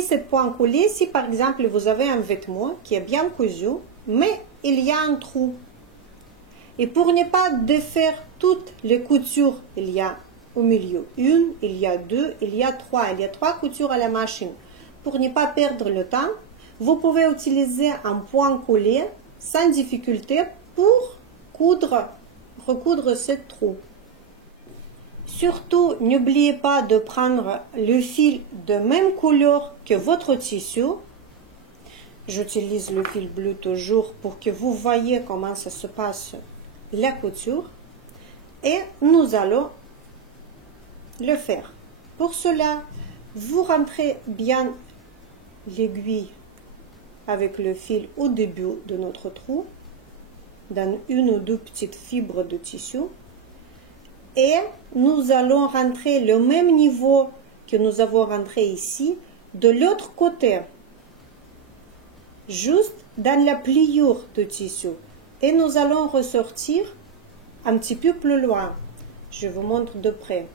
Cette point collé, si par exemple vous avez un vêtement qui est bien cousu, mais il y a un trou. Et pour ne pas défaire toutes les coutures, il y a au milieu une, il y a deux, il y a trois coutures à la machine. Pour ne pas perdre le temps, vous pouvez utiliser un point collé sans difficulté pour recoudre ce trou. Surtout, n'oubliez pas de prendre le fil de même couleur que votre tissu. J'utilise le fil bleu toujours pour que vous voyez comment ça se passe la couture. Et nous allons le faire. Pour cela, vous rentrez bien l'aiguille avec le fil au début de notre trou, dans une ou deux petites fibres de tissu. Et nous allons rentrer le même niveau que nous avons rentré ici, de l'autre côté, juste dans la pliure de tissu. Et nous allons ressortir un petit peu plus loin. Je vous montre de près.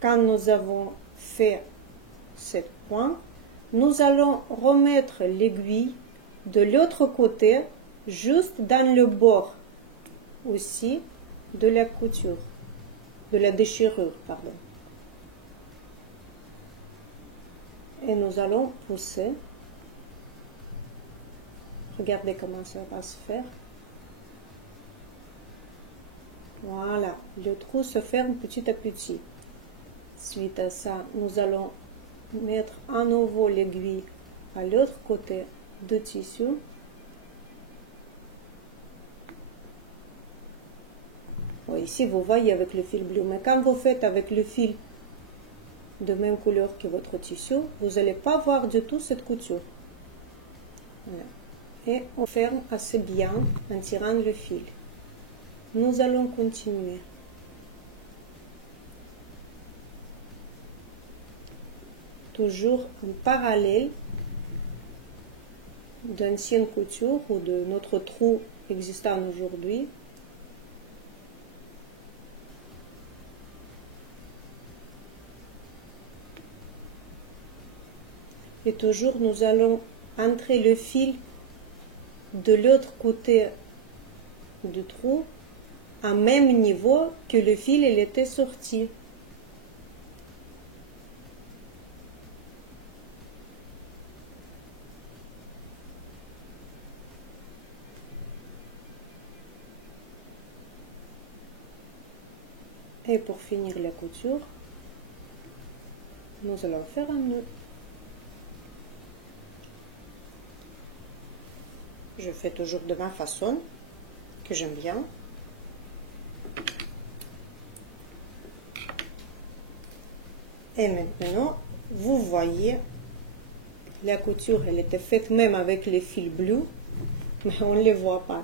Quand nous avons fait ce point, nous allons remettre l'aiguille de l'autre côté, juste dans le bord aussi de la couture, de la déchirure, pardon. Et nous allons pousser. Regardez comment ça va se faire. Voilà, le trou se ferme petit à petit. Suite à ça, nous allons mettre à nouveau l'aiguille à l'autre côté du tissu. Oui, ici vous voyez avec le fil bleu, mais quand vous faites avec le fil de même couleur que votre tissu, vous n'allez pas voir du tout cette couture. Voilà. Et on ferme assez bien en tirant le fil. Nous allons continuer. Toujours en parallèle d'anciennes coutures ou de notre trou existant aujourd'hui. Et toujours nous allons entrer le fil de l'autre côté du trou à même niveau que le fil il était sorti. Et pour finir la couture, nous allons faire un nœud. Je fais toujours de ma façon, que j'aime bien. Et maintenant, vous voyez, la couture, elle était faite même avec les fils bleus, mais on ne les voit pas.